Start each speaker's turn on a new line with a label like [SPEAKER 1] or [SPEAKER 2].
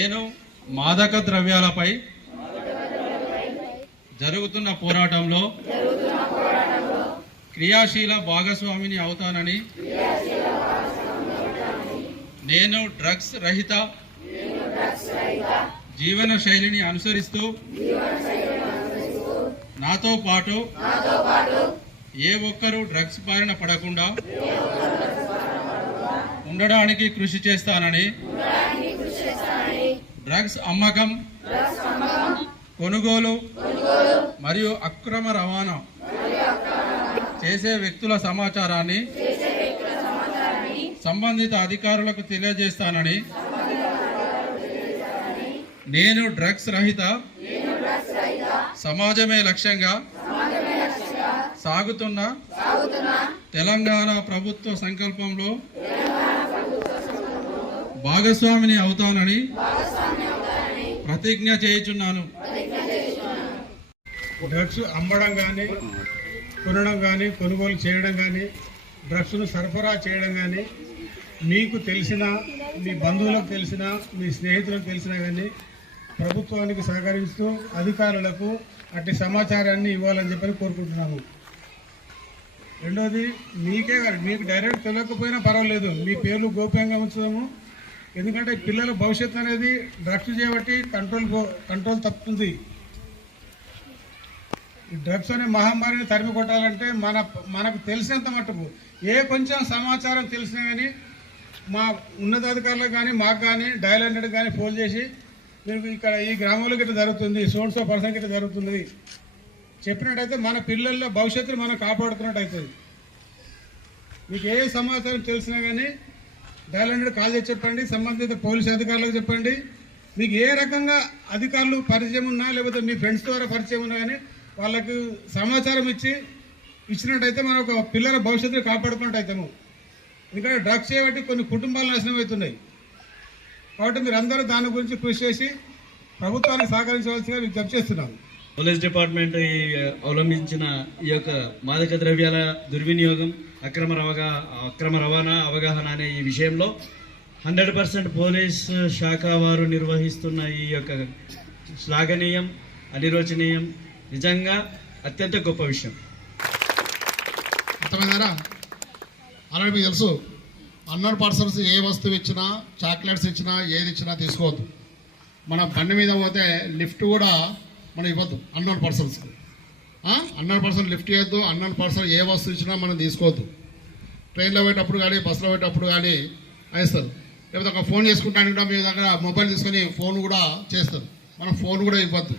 [SPEAKER 1] నేను మాదక ద్రవ్యాలపై జరుగుతున్న పోరాటంలో క్రియాశీల భాగస్వామిని అవుతానని నేను డ్రగ్స్ రహిత జీవన శైలిని అనుసరిస్తూ నాతో పాటు ఏ ఒక్కరూ డ్రగ్స్ బారిన పడకుండా ఉండడానికి కృషి చేస్తానని డ్రగ్స్ అమ్మకం కొనుగోలు మరియు అక్రమ రవాణా చేసే వ్యక్తుల సమాచారాన్ని సంబంధిత అధికారులకు తెలియజేస్తానని నేను డ్రగ్స్ రహిత సమాజమే లక్ష్యంగా సాగుతున్న తెలంగాణ ప్రభుత్వ సంకల్పంలో భాగస్వామిని అవుతానని ప్రతిజ్ఞ చేయుచున్నాను.
[SPEAKER 2] డ్రగ్స్ అమ్మడం కానీ కొనడం కానీ కొనుగోలు చేయడం కానీ డ్రగ్స్ను సరఫరా చేయడం కానీ మీకు తెలిసిన మీ బంధువులకు తెలిసిన మీ స్నేహితులకు తెలిసినా కానీ ప్రభుత్వానికి సహకరిస్తూ అధికారులకు అట్టి సమాచారాన్ని ఇవ్వాలని చెప్పని కోరుకుంటున్నాము. రెండోది మీకే కాదు మీకు డైరెక్ట్ తెలియకపోయినా పర్వాలేదు. మీ పేర్లు గోప్యంగా ఉంచుదాము. ఎందుకంటే పిల్లల భవిష్యత్తు అనేది డ్రగ్స్ చేయబట్టి కంట్రోల్ పో- కంట్రోల్ తప్పుతుంది. ఈ డ్రగ్స్ అనే మహమ్మారిని తరిమి కొట్టాలంటే మన మనకు తెలిసినంత మట్టుకు ఏ కొంచెం సమాచారం తెలిసినా కానీ మా ఉన్నతాధికారులకు కానీ మాకు కానీ డయల్ హండ్రెడ్ కానీ ఫోన్ చేసి మీరు ఇక్కడ ఈ గ్రామంలో గిట్ట జరుగుతుంది సోన్సో పర్సన్ గిట్ట జరుగుతుంది. చెప్పినట్టయితే మన పిల్లల భవిష్యత్తును మనం కాపాడుతున్నట్టు అవుతుంది మీకు ఏ సమాచారం తెలిసినా కానీ డయల్ హండ్రెడ్ కాల్ చేసి చెప్పండి. సంబంధిత పోలీస్ అధికారులకు చెప్పండి. మీకు ఏ రకంగా అధికారులు పరిచయం ఉన్నా లేకపోతే మీ ఫ్రెండ్స్ ద్వారా పరిచయం ఉన్నా కానీ వాళ్ళకు సమాచారం ఇచ్చి ఇచ్చినట్టయితే మనం ఒక పిల్లల భవిష్యత్తుని కాపాడుకున్నట్టు అవుతాము ఎందుకంటే డ్రగ్స్ చేయబట్టి కొన్ని కుటుంబాలు నాశనం అవుతున్నాయి. కాబట్టి మీరు అందరూ దాని గురించి కృషి చేసి ప్రభుత్వానికి సహకరించవలసిగా జప్ చేస్తున్నాను
[SPEAKER 3] పోలీస్ డిపార్ట్మెంట్ ఈ అవలంబించిన ఈ యొక్క మాదక ద్రవ్యాల దుర్వినియోగం అక్రమ రవగా అక్రమ రవాణా అవగాహన అనే ఈ విషయంలో హండ్రెడ్ పర్సెంట్ పోలీస్ శాఖ వారు నిర్వహిస్తున్న ఈ యొక్క శ్లాఘనీయం అనిరోచనీయం నిజంగా అత్యంత గొప్ప విషయం.
[SPEAKER 4] అర్థమైందారా ఆల్రెడీ మీకు తెలుసు హండ్రెడ్ పర్సెంట్స్ ఏ వస్తువు ఇచ్చినా చాక్లెట్స్ ఇచ్చినా ఏది ఇచ్చినా తీసుకోవద్దు. మన బండి మీద పోతే లిఫ్ట్ కూడా మనం ఇవ్వద్దు. అన్నోన్ పర్సన్స్కి అన్నోన్ పర్సన్ లిఫ్ట్ చేయొద్దు. అన్నోన్ పర్సన్ ఏ వస్తువు ఇచ్చినా మనం తీసుకోవద్దు. ట్రైన్లో పోయేటప్పుడు కానీ బస్సులో పోయేటప్పుడు కానీ వేస్తారు లేకపోతే ఒక ఫోన్ చేసుకుంటానికి కూడా మీ దగ్గర మొబైల్ తీసుకొని ఫోన్ కూడా చేస్తారు. మనం ఫోన్ కూడా ఇవ్వద్దు.